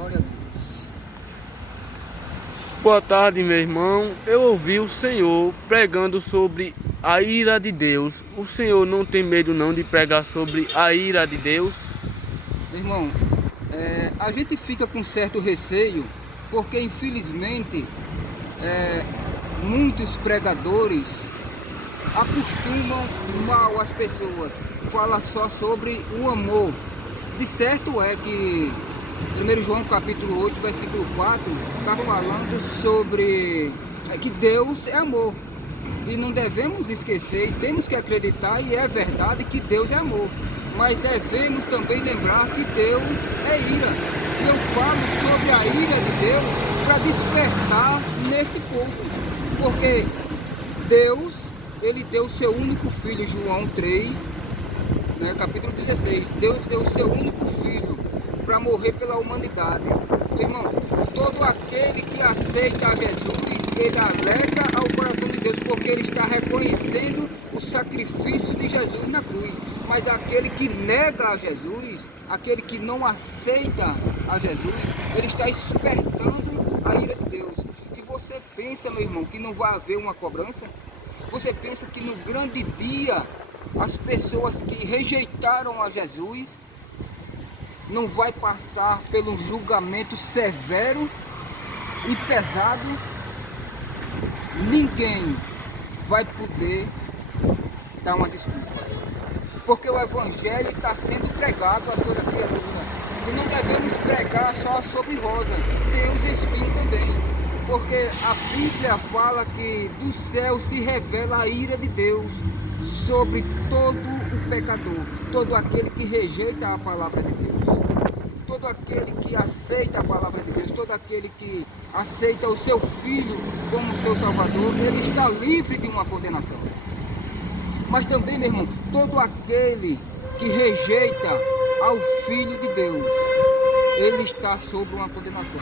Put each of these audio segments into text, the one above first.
Glória a Deus. Boa tarde, meu irmão. Eu ouvi o Senhor pregando sobre a ira de Deus. O Senhor não tem medo não de pregar sobre a ira de Deus? Meu irmão, a gente fica com certo receio, porque infelizmente muitos pregadores acostumam mal as pessoas, fala só sobre o amor. De certo é que 1 João capítulo 8, versículo 4, está falando sobre que Deus é amor. E não devemos esquecer, e temos que acreditar, e é verdade que Deus é amor. Mas devemos também lembrar que Deus é ira. E eu falo sobre a ira de Deus para despertar neste povo. Porque Deus, Ele deu o seu único filho, João 3, capítulo 16. Deus deu o seu único filho para morrer pela humanidade. Meu irmão, todo aquele que aceita a Jesus, ele alegra ao coração de Deus, porque ele está reconhecendo o sacrifício de Jesus na cruz. Mas aquele que nega a Jesus, aquele que não aceita a Jesus, ele está despertando a ira de Deus. E você pensa, meu irmão, que não vai haver uma cobrança? Você pensa que no grande dia, as pessoas que rejeitaram a Jesus não vai passar pelo julgamento severo e pesado? Ninguém vai poder dar uma desculpa, porque o Evangelho está sendo pregado a toda criatura. E não devemos pregar só sobre rosa, tem os espinhos também, porque a Bíblia fala que do céu se revela a ira de Deus sobre todo o pecador, todo aquele que rejeita a palavra de Deus, todo aquele que aceita a palavra de Deus, todo aquele que aceita o seu Filho como seu Salvador, ele está livre de uma condenação. Mas também, meu irmão, todo aquele que rejeita ao Filho de Deus, ele está sob uma condenação.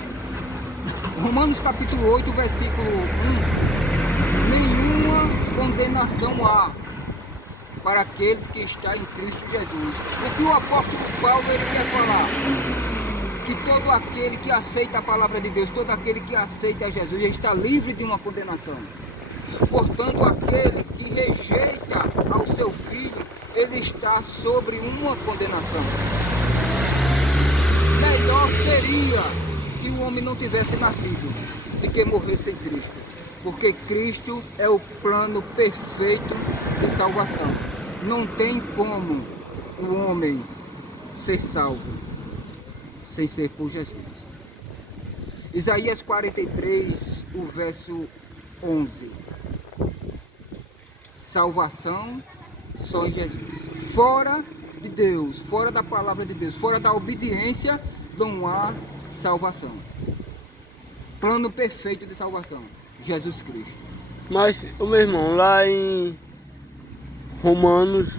Romanos capítulo 8, versículo 1, nenhuma condenação há para aqueles que estão em Cristo Jesus. O que o apóstolo Paulo ele quer falar? Que todo aquele que aceita a palavra de Deus, todo aquele que aceita Jesus, ele está livre de uma condenação. Portanto, aquele que rejeita ao seu filho, ele está sobre uma condenação. Melhor seria que o homem não tivesse nascido do que morresse em Cristo, porque Cristo é o plano perfeito de salvação. Não tem como o homem ser salvo sem ser por Jesus. Isaías 43, o verso 11. Salvação só em Jesus. Fora de Deus, fora da palavra de Deus, fora da obediência, não há salvação. Plano perfeito de salvação, Jesus Cristo. Mas, meu irmão, lá em Romanos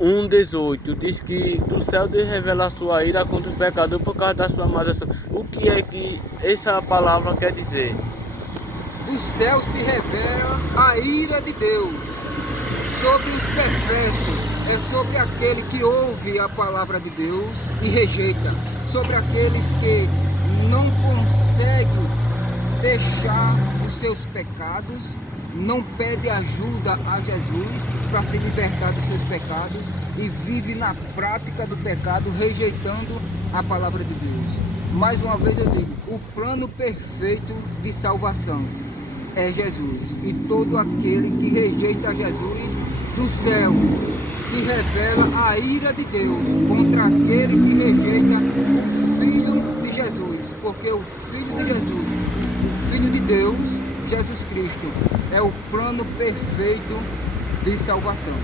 1,18 diz que do céu Deus revela a sua ira contra o pecador por causa da sua maldição. O que é que essa palavra quer dizer? Do céu se revela a ira de Deus sobre os perversos, é sobre aquele que ouve a palavra de Deus e rejeita, sobre aqueles que não conseguem deixar os seus pecados, não pede ajuda a Jesus para se libertar dos seus pecados e vive na prática do pecado, rejeitando a palavra de Deus. Mais uma vez eu digo, o plano perfeito de salvação é Jesus, e todo aquele que rejeita Jesus, do céu se revela a ira de Deus contra aquele que rejeita o Filho de Jesus, porque o Filho de Jesus, o Filho de Deus, Jesus Cristo, é o plano perfeito de salvação.